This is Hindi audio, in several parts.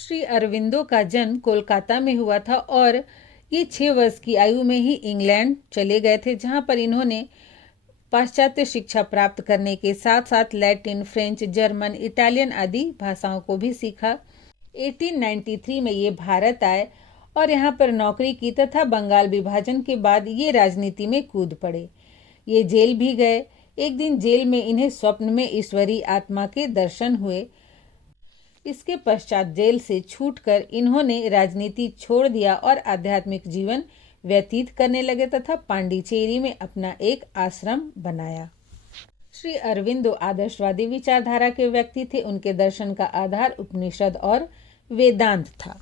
श्री अरविंदो का जन्म कोलकाता में हुआ था और ये 6 वर्ष की आयु में ही इंग्लैंड चले गए थे, जहां पर इन्होंने पाश्चात्य शिक्षा प्राप्त करने के साथ साथ लैटिन, फ्रेंच, जर्मन, इटालियन आदि भाषाओं को भी सीखा। 1893 में ये भारत आए और यहाँ पर नौकरी की तथा बंगाल विभाजन के बाद ये राजनीति में कूद पड़े। ये जेल भी गए। एक दिन जेल में इन्हें स्वप्न में ईश्वरीय आत्मा के दर्शन हुए। इसके पश्चात जेल से छूटकर इन्होंने राजनीति छोड़ दिया और आध्यात्मिक जीवन व्यतीत करने लगे तथा पांडिचेरी में अपना एक आश्रम बनाया। श्री अरविंदो आदर्शवादी विचारधारा के व्यक्ति थे। उनके दर्शन का आधार उपनिषद और वेदांत था।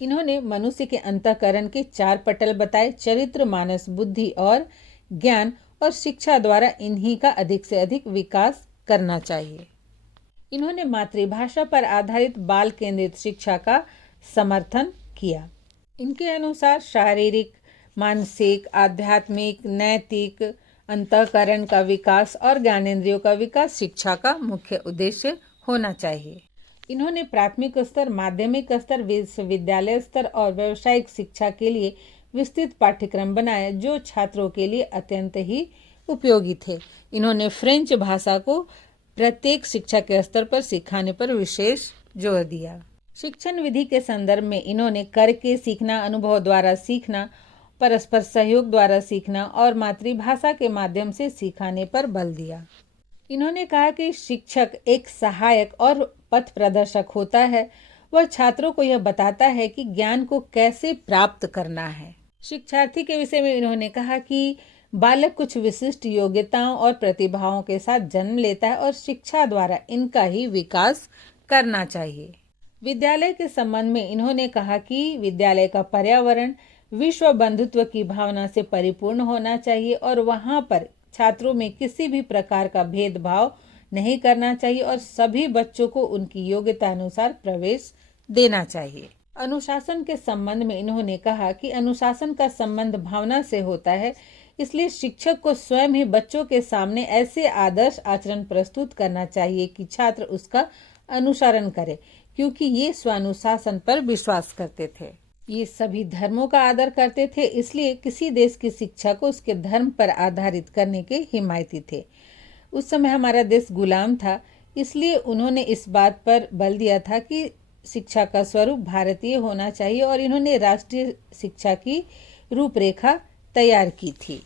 इन्होंने मनुष्य के अंतःकरण के 4 पटल बताए। चरित्र, मानस, बुद्धि और ज्ञान और शिक्षा द्वारा इन्हीं का अधिक से अधिक विकास करना चाहिए। इन्होंने मातृभाषा पर आधारित बाल केंद्रित शिक्षा का समर्थन किया। इनके अनुसार शारीरिक, मानसिक, आध्यात्मिक, नैतिक, अंतःकरण का विकास और ज्ञानेंद्रियों का विकास शिक्षा का मुख्य उद्देश्य होना चाहिए। इन्होंने प्राथमिक स्तर, माध्यमिक स्तर, विश्वविद्यालय स्तर और व्यावसायिक शिक्षा के लिए विस्तृत पाठ्यक्रम बनाए जो छात्रों के लिए अत्यंत ही उपयोगी थे। इन्होंने फ्रेंच भाषा को प्रत्येक शिक्षा के स्तर पर सिखाने पर विशेष जोर दिया। शिक्षण विधि के संदर्भ में इन्होंने करके सीखना, अनुभव द्वारा सीखना, परस्पर सहयोग द्वारा सीखना और मातृभाषा के माध्यम से सिखाने पर बल दिया। इन्होंने कहा कि शिक्षक एक सहायक और पथ प्रदर्शक होता है। वह छात्रों को यह बताता है कि ज्ञान को कैसे प्राप्त करना है। शिक्षार्थी के विषय में इन्होंने कहा कि बालक कुछ विशिष्ट योग्यताओं और प्रतिभाओं के साथ जन्म लेता है और शिक्षा द्वारा इनका ही विकास करना चाहिए। विद्यालय के संबंध में इन्होंने कहा कि विद्यालय का पर्यावरण विश्व बंधुत्व की भावना से परिपूर्ण होना चाहिए और वहां पर छात्रों में किसी भी प्रकार का भेदभाव नहीं करना चाहिए और सभी बच्चों को उनकी योग्यता अनुसार प्रवेश देना चाहिए। अनुशासन के संबंध में इन्होंने कहा कि अनुशासन का संबंध भावना से होता है, इसलिए शिक्षक को स्वयं ही बच्चों के सामने ऐसे आदर्श आचरण प्रस्तुत करना चाहिए कि छात्र उसका अनुसरण करे, क्योंकि ये स्वानुशासन पर विश्वास करते थे। ये सभी धर्मों का आदर करते थे, इसलिए किसी देश की शिक्षा को उसके धर्म पर आधारित करने के हिमायती थे। उस समय हमारा देश गुलाम था, इसलिए उन्होंने इस बात पर बल दिया था कि शिक्षा का स्वरूप भारतीय होना चाहिए और इन्होंने राष्ट्रीय शिक्षा की रूपरेखा तैयार की थी।